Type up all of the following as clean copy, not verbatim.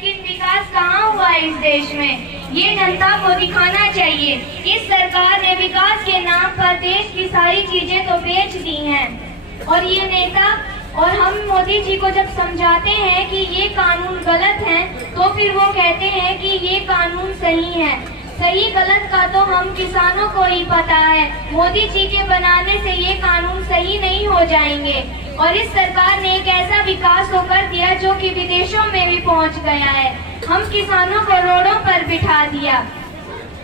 लेकिन विकास कहाँ हुआ इस देश में, ये जनता को दिखाना चाहिए। इस सरकार ने विकास के नाम पर देश की सारी चीजें तो बेच दी हैं और ये नेता और हम मोदी जी को जब समझाते हैं कि ये कानून गलत है तो फिर वो कहते हैं कि ये कानून सही है। सही गलत का तो हम किसानों को ही पता है। मोदी जी के बनाने से ये कानून सही नहीं हो जाएंगे। और इस सरकार ने एक ऐसा विकास तो कर दिया जो कि विदेशों में भी पहुंच गया है। हम किसानों को रोडों पर बिठा दिया।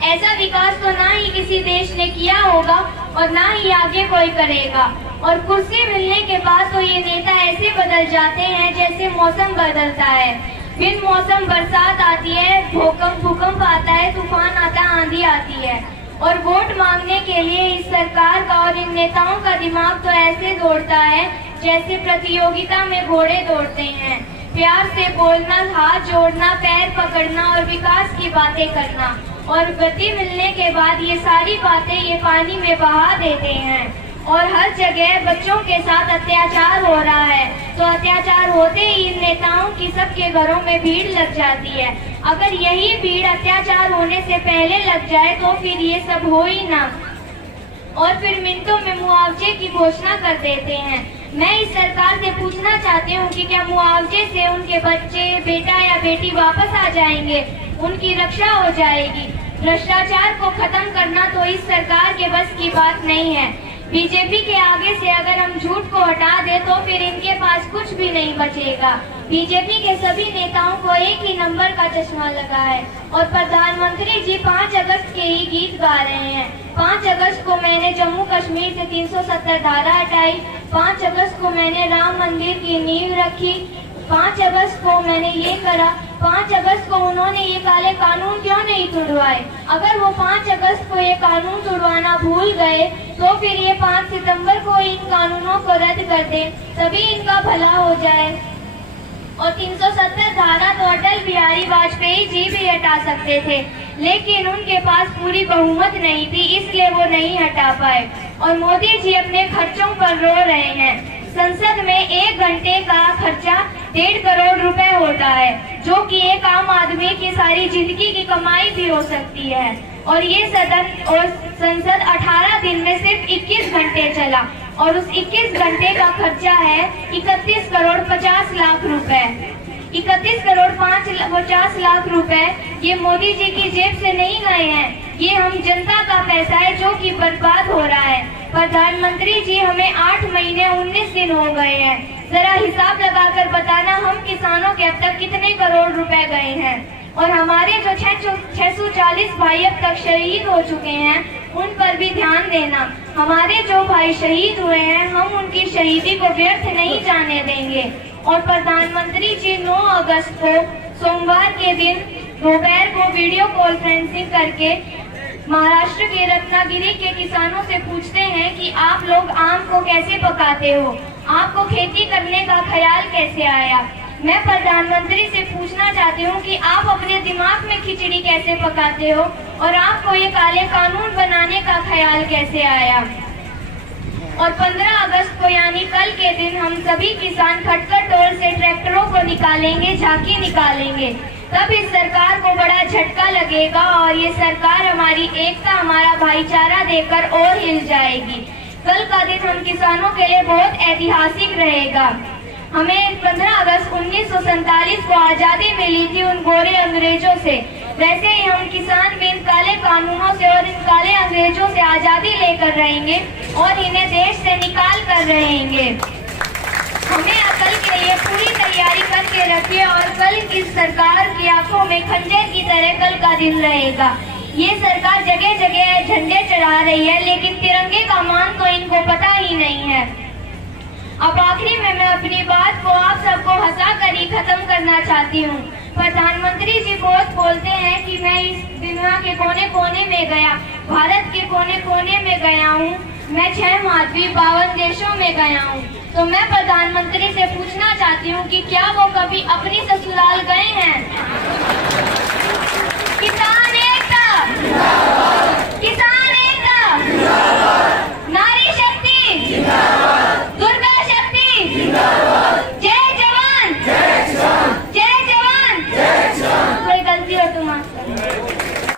ऐसा विकास तो ना ही किसी देश ने किया होगा और ना ही आगे कोई करेगा। और कुर्सी मिलने के बाद तो ये नेता ऐसे बदल जाते हैं जैसे मौसम बदलता है। बिन मौसम बरसात आती है, भूकंप आता है, तूफान आता है, आंधी आती है। और वोट मांगने के लिए इस सरकार का और इन नेताओं का दिमाग तो ऐसे दौड़ता है जैसे प्रतियोगिता में घोड़े दौड़ते हैं। प्यार से बोलना, हाथ जोड़ना, पैर पकड़ना और विकास की बातें करना और गति मिलने के बाद ये सारी बातें ये पानी में बहा देते हैं। और हर जगह बच्चों के साथ अत्याचार हो रहा है तो अत्याचार होते ही इन नेताओं की सबके घरों में भीड़ लग जाती है। अगर यही भीड़ अत्याचार होने से पहले लग जाए तो फिर ये सब हो ही ना, और फिर मिनटों में मुआवजे की घोषणा कर देते हैं। मैं इस सरकार से पूछना चाहती हूँ कि क्या मुआवजे से उनके बच्चे, बेटा या बेटी वापस आ जाएंगे, उनकी रक्षा हो जाएगी। भ्रष्टाचार को खत्म करना तो इस सरकार के बस की बात नहीं है। बीजेपी के आगे से अगर हम झूठ को हटा दें तो फिर इनके पास कुछ भी नहीं बचेगा। बीजेपी के सभी नेताओं को एक ही नंबर का चश्मा लगा है और प्रधानमंत्री जी 5 अगस्त के ही गीत गा रहे हैं। 5 अगस्त को मैंने जम्मू कश्मीर से 370 धारा हटाई, 5 अगस्त को मैंने राम मंदिर की नींव रखी, 5 अगस्त को मैंने ये करा, 5 अगस्त को उन्होंने ये काले कानून क्यों नहीं तुड़वाए। अगर वो 5 अगस्त को ये कानून तुड़वाना भूल गए तो फिर ये 5 सितंबर को इन कानूनों को रद्द कर दें, तभी इनका भला हो जाए। और 370 धारा तो अटल बिहारी वाजपेयी जी भी हटा सकते थे, लेकिन उनके पास पूरी बहुमत नहीं थी, इसलिए वो नहीं हटा पाए। और मोदी जी अपने खर्चों पर रो रहे हैं। संसद में 1 घंटे का खर्चा 1.5 करोड़ रुपए होता है, जो कि एक आम आदमी की सारी जिंदगी की कमाई भी हो सकती है। और ये सदन और संसद 18 दिन में सिर्फ 21 घंटे चला और उस 21 घंटे का खर्चा है 31 करोड़ 50 लाख रुपए। 31 करोड़ 50 लाख रुपए ये मोदी जी की जेब से नहीं गए हैं, ये हम जनता का पैसा है जो कि बर्बाद हो रहा है। प्रधानमंत्री जी, हमें 8 महीने 19 दिन हो गए हैं, जरा हिसाब लगाकर बताना हम किसानों के अब तक कितने करोड़ रुपए गए हैं। और हमारे जो 640 भाई अब तक शहीद हो चुके हैं उन पर भी ध्यान देना। हमारे जो भाई शहीद हुए हैं हम उनकी शहीदी को व्यर्थ नहीं जाने देंगे। और प्रधानमंत्री जी 9 अगस्त को सोमवार के दिन दोपहर को वीडियो कॉन्फ्रेंसिंग करके महाराष्ट्र के रत्नागिरी के किसानों से पूछते हैं कि आप लोग आम को कैसे पकाते हो, आपको खेती करने का ख्याल कैसे आया। मैं प्रधानमंत्री से पूछना चाहती हूँ कि आप अपने दिमाग में खिचड़ी कैसे पकाते हो और आपको ये काले कानून बनाने का ख्याल कैसे आया। और 15 अगस्त को यानी कल के दिन हम सभी किसान खटकर टोल से ट्रैक्टरों को निकालेंगे, झांकी निकालेंगे। तब इस सरकार को बड़ा झटका लगेगा और ये सरकार हमारी एकता, हमारा भाईचारा देकर और हिल जाएगी। कल का दिन हम किसानों के लिए बहुत ऐतिहासिक रहेगा। हमें 15 अगस्त 1947 को आजादी मिली थी उन गोरे अंग्रेजों से, वैसे ही हम किसान भी इन काले कानूनों से और इन काले अंग्रेजों से आजादी लेकर रहेंगे और इन्हें देश से निकाल कर रहेंगे। हमें कल के लिए पूरी तैयारी करके रखिए और कल इस सरकार की आंखों में खंजर की तरह कल का दिन रहेगा। ये सरकार जगह जगह झंडे चढ़ा रही है लेकिन तिरंगे का मान तो इनको पता ही नहीं है। अब आखिरी में मैं अपनी बात को आप सबको हंसा कर ही खत्म करना चाहती हूँ। प्रधानमंत्री जी बहुत बोलते हैं कि मैं इस दुनिया के कोने कोने में गया, भारत के कोने कोने में गया हूँ, मैं 6 महाद्वीप 52 देशों में गया हूँ। तो मैं प्रधानमंत्री से पूछना चाहती हूँ कि क्या वो कभी अपनी ससुराल गए हैं? किसान एकता, किसान एकता, नारी शक्ति, दुर्गा शक्ति, जय जवान, जय जवान, जय जवान, माता दी।